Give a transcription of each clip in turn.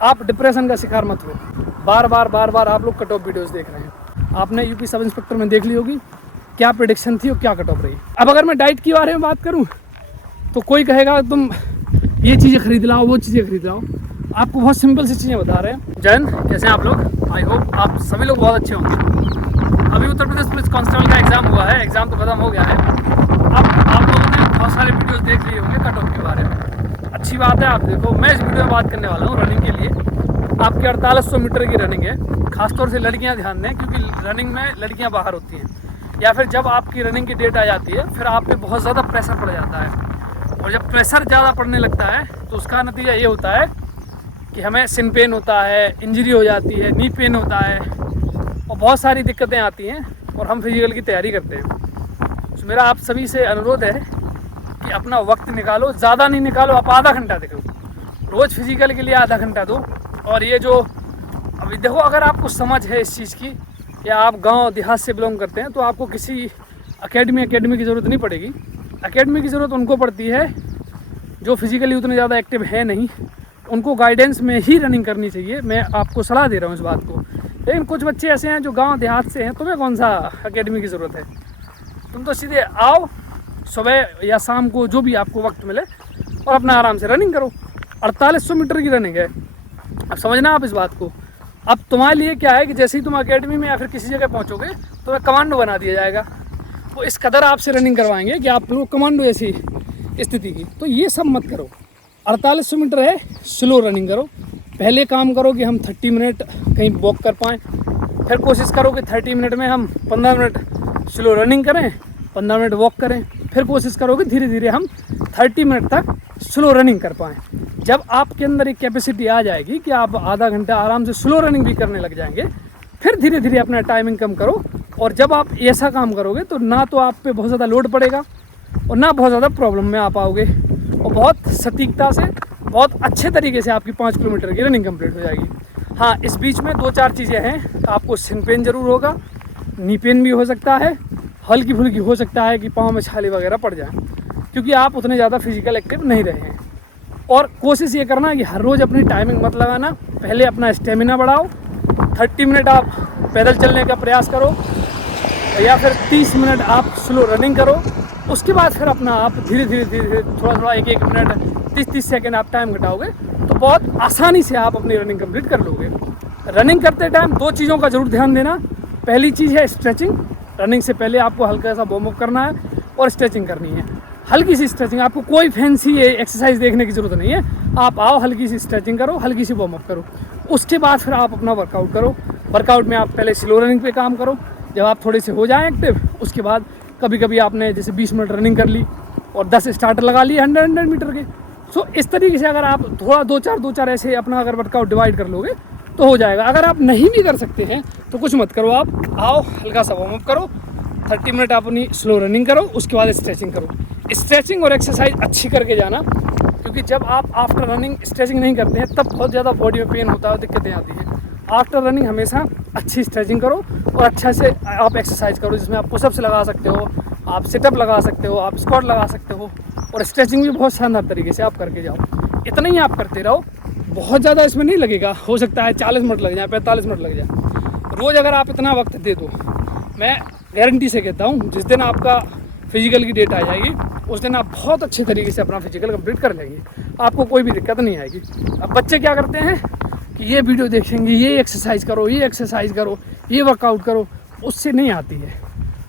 आप डिप्रेशन का शिकार मत हो। बार बार आप लोग कट ऑफ वीडियोज़ देख रहे हैं। आपने यूपी सब इंस्पेक्टर में देख ली होगी क्या प्रेडिक्शन थी और क्या कट ऑफ रही। अब अगर मैं डाइट के बारे में बात करूँ तो कोई कहेगा तुम ये चीज़ें खरीद लाओ, वो चीज़ें खरीद लाओ। आपको बहुत सिंपल सी चीज़ें बता रहे हैं। जैन, कैसे हैं आप लोग? आई होप आप सभी लोग बहुत अच्छे होंगे। अभी उत्तर प्रदेश पुलिस कांस्टेबल का एग्ज़ाम हुआ है, एग्ज़ाम तो खत्म हो गया है। अब आप लोगों ने बहुत सारे वीडियोस देख लिए होंगे कट ऑफ के बारे में। अच्छी बात है, आप देखो। मैं इस वीडियो में बात करने वाला हूँ रनिंग के लिए। आपकी 4800 मीटर की रनिंग है। खासतौर से लड़कियाँ ध्यान दें, क्योंकि रनिंग में लड़कियाँ बाहर होती हैं, या फिर जब आपकी रनिंग की डेट आ जाती है फिर आप पे बहुत ज़्यादा प्रेशर पड़ जाता है। और जब प्रेशर ज़्यादा पड़ने लगता है तो उसका नतीजा ये होता है कि हमें सिन पेन होता है, इंजरी हो जाती है, नी पेन होता है और बहुत सारी दिक्कतें आती हैं और हम फिजिकल की तैयारी करते हैं। तो मेरा आप सभी से अनुरोध है कि अपना वक्त निकालो, ज़्यादा नहीं निकालो, आप आधा घंटा देखो रोज़ फिजिकल के लिए, आधा घंटा दो। और ये जो अभी देखो, अगर आपको समझ है इस चीज़ की या आप गांव देहात से बिलोंग करते हैं तो आपको किसी एकेडमी की ज़रूरत नहीं पड़ेगी। एकेडमी की ज़रूरत उनको पड़ती है जो फिज़िकली उतने ज़्यादा एक्टिव है नहीं, उनको गाइडेंस में ही रनिंग करनी चाहिए। मैं आपको सलाह दे रहा हूँ इस बात को। लेकिन कुछ बच्चे ऐसे हैं जो गांव देहात से हैं, तुम्हें कौन सा एकेडमी की ज़रूरत है? तुम तो सीधे आओ सुबह या शाम को, जो भी आपको वक्त मिले, और अपना आराम से रनिंग करो। 4800 मीटर की रनिंग है। अब समझना आप इस बात को। अब तुम्हारे लिए क्या है कि जैसे ही तुम एकेडमी में या फिर किसी जगह पहुँचोगे तो कमांडो बना दिया जाएगा। वो इस कदर आपसे रनिंग करवाएंगे कि आप लोग कमांडो ऐसी स्थिति की। तो ये सब मत करो। 4800 मीटर है, स्लो रनिंग करो। पहले काम करो कि हम 30 मिनट कहीं वॉक कर पाएँ, फिर कोशिश करो कि 30 मिनट में हम 15 मिनट स्लो रनिंग करें, 15 मिनट वॉक करें, फिर कोशिश करो कि धीरे धीरे हम 30 मिनट तक स्लो रनिंग कर पाएँ। जब आपके अंदर एक कैपेसिटी आ जाएगी कि आप आधा घंटा आराम से स्लो रनिंग भी करने लग जाएंगे, फिर धीरे धीरे अपना टाइमिंग कम करो। और जब आप ऐसा काम करोगे तो ना तो आप पे बहुत ज़्यादा लोड पड़ेगा और ना बहुत ज़्यादा प्रॉब्लम में आ पाओगे, और बहुत सटीकता से, बहुत अच्छे तरीके से आपकी 5 किलोमीटर की रनिंग कंप्लीट हो जाएगी। हाँ, इस बीच में 2-4 चीज़ें हैं। आपको सिन पेन ज़रूर होगा, नी पेन भी हो सकता है, हल्की फुल्की हो सकता है कि पाँव में छाले वगैरह पड़ जाए, क्योंकि आप उतने ज़्यादा फिजिकल एक्टिव नहीं रहे हैं। और कोशिश ये करना कि हर रोज़ अपनी टाइमिंग मत लगाना। पहले अपना स्टेमिना बढ़ाओ, 30 मिनट आप पैदल चलने का प्रयास करो या फिर 30 मिनट आप स्लो रनिंग करो। उसके बाद फिर अपना आप धीरे धीरे थोड़ा 1-1 मिनट 30-30 सेकेंड आप टाइम घटाओगे तो बहुत आसानी से आप अपनी रनिंग कंप्लीट कर लोगे। रनिंग करते टाइम 2 चीज़ों का ज़रूर ध्यान देना। पहली चीज़ है स्ट्रेचिंग। रनिंग से पहले आपको हल्का सा वार्म अप करना है और स्ट्रेचिंग करनी है, हल्की सी स्ट्रेचिंग। आपको कोई फैंसी एक्सरसाइज देखने की ज़रूरत नहीं है। आप आओ, हल्की सी स्ट्रेचिंग करो, हल्की सी वार्म अप करो। उसके बाद फिर आप अपना वर्कआउट करो। वर्कआउट में आप पहले स्लो रनिंग पे काम करो। जब आप थोड़े से हो जाएं एक्टिव, उसके बाद कभी कभी आपने जैसे 20 मिनट रनिंग कर ली और 10 स्टार्टर लगा लिए 100 मीटर के। सो इस तरीके से अगर आप थोड़ा 2-4 ऐसे अपना अगर वर्कआउट डिवाइड कर लोगे तो हो जाएगा। अगर आप नहीं भी कर सकते हैं तो कुछ मत करो, आप आओ, हल्का सा वार्म अप करो, 30 मिनट अपनी स्लो रनिंग करो, उसके बाद स्ट्रेचिंग करो। स्ट्रेचिंग और एक्सरसाइज अच्छी करके जाना, क्योंकि जब आप आफ्टर रनिंग स्ट्रेचिंग नहीं करते हैं तब बहुत ज़्यादा बॉडी में पेन होता है, दिक्कतें आती हैं। आफ्टर रनिंग हमेशा अच्छी स्ट्रेचिंग करो और अच्छा से आप एक्सरसाइज करो, जिसमें आप पुशअप्स लगा सकते हो, आप सिटअप लगा सकते हो, आप स्क्वाट लगा सकते हो, और स्ट्रेचिंग भी बहुत शानदार तरीके से आप करके जाओ। इतना ही आप करते रहो, बहुत ज़्यादा इसमें नहीं लगेगा। हो सकता है 40 मिनट लग जाए, 45 मिनट लग जाए। रोज़ अगर आप इतना वक्त दे दो, मैं गारंटी से कहता हूँ जिस दिन आपका फिजिकल की डेट आ जाएगी उस दिन आप बहुत अच्छे तरीके से अपना फिजिकल कंप्लीट कर लेंगे, आपको कोई भी दिक्कत नहीं आएगी। अब बच्चे क्या करते हैं कि ये वीडियो देखेंगे, ये एक्सरसाइज करो, ये एक्सरसाइज करो, ये वर्कआउट करो, उससे नहीं आती है।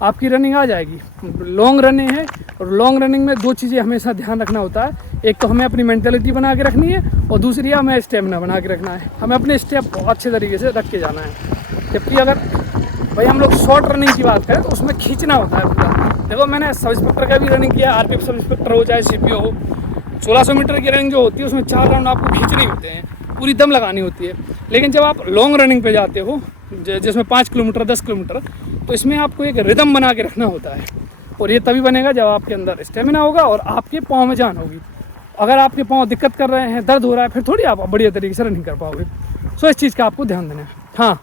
आपकी रनिंग आ जाएगी। लॉन्ग रनिंग है और लॉन्ग रनिंग में 2 चीज़ें हमेशा ध्यान रखना होता है। एक तो हमें अपनी मेंटेलिटी बना के रखनी है और दूसरी हमें स्टेमिना बना के रखना है। हमें अपने स्टेप अच्छे तरीके से रख के जाना है। जबकि अगर भाई हम लोग शॉर्ट रनिंग की बात करें तो उसमें खींचना होता है पूरा। देखो, मैंने सब इंस्पेक्टर का भी रनिंग किया, आरपीएफ सब इंस्पेक्टर हो चाहे सीपीओ हो। 1600 मीटर की रनिंग जो होती है उसमें 4 राउंड आपको खींचने होते हैं, पूरी दम लगानी होती है। लेकिन जब आप लॉन्ग रनिंग पे जाते हो जिसमें 5 किलोमीटर 10 किलोमीटर, तो इसमें आपको एक रिदम बना के रखना होता है। और ये तभी बनेगा जब आपके अंदर स्टेमिना होगा और आपके पाँव में जान होगी। अगर आपके पाँव दिक्कत कर रहे हैं, दर्द हो रहा है, फिर थोड़ी आप बढ़िया तरीके से रनिंग कर पाओगे। सो इस चीज़ का आपको ध्यान देना है। हाँ,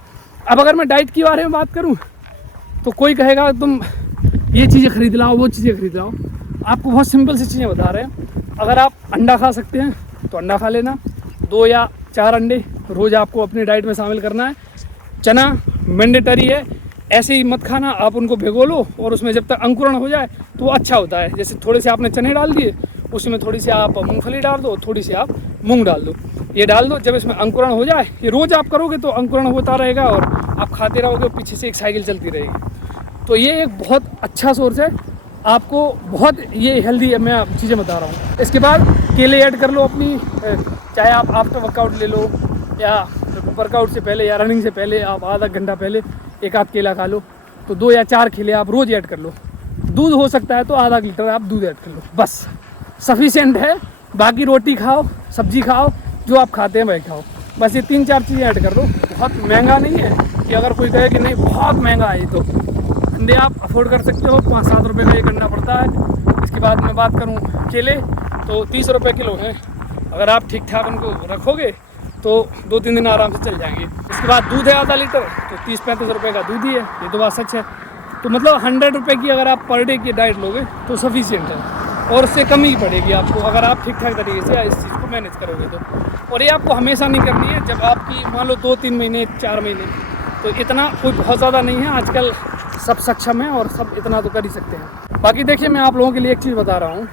अब अगर मैं डाइट के बारे में बात करूँ तो कोई कहेगा तुम ये चीज़ें खरीद लाओ, वो चीज़ें खरीद लाओ। आपको बहुत सिंपल सी चीज़ें बता रहे हैं। अगर आप अंडा खा सकते हैं तो अंडा खा लेना, 2 या 4 अंडे रोज़ आपको अपनी डाइट में शामिल करना है। चना मैंडेटरी है, ऐसे ही मत खाना, आप उनको भिगो लो और उसमें जब तक अंकुरण हो जाए तो वो अच्छा होता है। जैसे थोड़े से आपने चने डाल दिए, उसमें थोड़ी सी आप मूंगफली डाल दो, थोड़ी सी आप मूंग डाल दो, ये डाल दो। जब इसमें अंकुरण हो जाए, ये रोज़ आप करोगे तो अंकुरण होता रहेगा और आप खाते रहोगे, पीछे से एक साइकिल चलती रहेगी। तो ये एक बहुत अच्छा सोर्स है, आपको बहुत ये हेल्दी है, मैं चीज़ें बता रहा हूँ। इसके बाद केले ऐड कर लो अपनी, चाहे आप आफ्टर वर्कआउट ले लो या वर्कआउट से पहले या रनिंग से पहले आप आधा घंटा पहले एक आध केला खा लो। तो 2 या 4 केले आप रोज़ ऐड कर लो। दूध हो सकता है तो आधा लीटर आप दूध ऐड कर लो, बस सफिशिएंट है। बाकी रोटी खाओ, सब्जी खाओ, जो आप खाते हैं वही खाओ, बस ये 3-4 चीज़ें ऐड कर दो। बहुत महंगा नहीं है कि अगर कोई कहे कि नहीं बहुत महंगा है, तो अंडे आप अफोर्ड कर सकते हो, 5-7 रुपये का एक अंडा पड़ता है। इसके बाद मैं बात करूँ केले तो 30 रुपये किलो हैं। अगर आप ठीक ठाक उनको रखोगे तो 2-3 दिन आराम से चल जाएंगे। इसके बाद दूध है आधा लीटर, तो 30-35 रुपये का दूध ही है, ये तो बात सच है। तो मतलब 100 रुपये की अगर आप पर डे की डाइट लोगे तो सफिशिएंट है, और उससे कम ही पड़ेगी आपको अगर आप ठीक ठाक तरीके से इस चीज़ को मैनेज करोगे तो। और ये आपको हमेशा नहीं करनी है, जब आपकी मान लो 2-3 महीने 4 महीने, तो इतना कोई बहुत ज़्यादा नहीं है। आजकल सब सक्षम है और सब इतना तो कर ही सकते हैं। बाकी देखिए, मैं आप लोगों के लिए एक चीज़ बता रहा हूँ,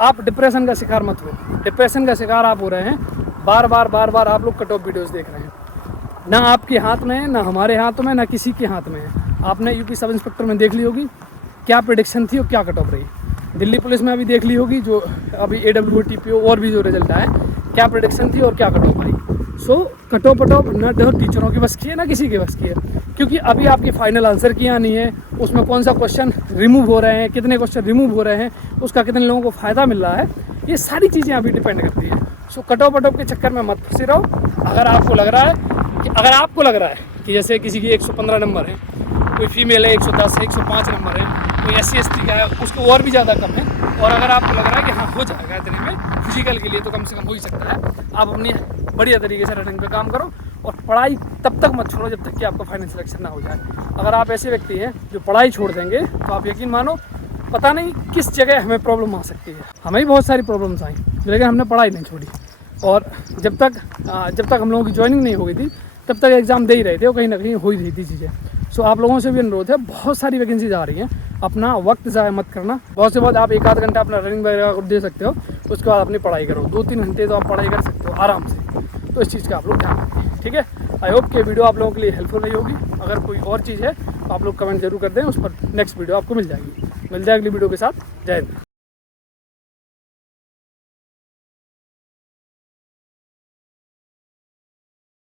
आप डिप्रेशन का शिकार मत हो। डिप्रेशन का शिकार आप हो रहे हैं, बार बार आप लोग कट ऑफ वीडियोज़ देख रहे हैं, ना आपके हाथ में है, ना हमारे हाथ में, ना किसी के हाथ में है। आपने यूपी सब इंस्पेक्टर में देख ली होगी क्या प्रेडिक्शन थी और क्या कट ऑफ रही। दिल्ली पुलिस में अभी देख ली होगी, जो अभी AWO TPO और भी जो रिजल्ट आए, क्या प्रेडिक्शन थी और क्या कट ऑफ आई। सो कट ऑफ न टीचरों की बस की है, ना किसी के बस की है, क्योंकि अभी आपकी फाइनल आंसर की आनी है, उसमें कौन सा क्वेश्चन रिमूव हो रहे हैं, कितने क्वेश्चन रिमूव हो रहे हैं, उसका कितने लोगों को फ़ायदा मिल रहा है, ये सारी चीज़ें अभी डिपेंड करती है। सो कट ऑफ के चक्कर में मत फंसे रहो। अगर आपको लग रहा है कि जैसे किसी की 115 नंबर है, कोई फीमेल है 110 है, 105 नंबर है, कोई SC ST का है उसको और भी ज़्यादा कम है, और अगर आपको लग रहा है कि हाँ हो जाएगा इतने में फिजिकल के लिए, तो कम से कम हो ही सकता है। आप अपनी बढ़िया तरीके से रनिंग पे काम करो और पढ़ाई तब तक मत छोड़ो जब तक कि आपका फाइनल सिलेक्शन ना हो जाए। अगर आप ऐसे व्यक्ति हैं जो पढ़ाई छोड़ देंगे तो आप यकीन मानो पता नहीं किस जगह हमें प्रॉब्लम आ सकती है। हमें भी बहुत सारी प्रॉब्लम्स आई, लेकिन हमने पढ़ाई नहीं छोड़ी, और जब तक हम लोगों की ज्वाइनिंग नहीं हो गई थी तब तक एग्ज़ाम दे ही रहे थे और कहीं ना कहीं हो ही रही थी चीज़ें। सो आप लोगों से भी अनुरोध है, बहुत सारी वैकेंसीज आ रही हैं, अपना वक्त ज़ाया मत करना। बहुत से बहुत आप 1-आध घंटा अपना रनिंग वगैरह दे सकते हो, उसके बाद अपनी पढ़ाई करो। 2-3 घंटे तो आप पढ़ाई कर सकते हो आराम से। तो इस चीज़ का आप लोग ध्यान रखें, ठीक है। आई होप कि वीडियो आप लोगों के लिए हेल्पफुल रही होगी। अगर कोई और चीज़ है तो आप लोग कमेंट जरूर कर दें, उस पर नेक्स्ट वीडियो आपको मिल जाएगी अगली वीडियो के साथ। जय हिंद।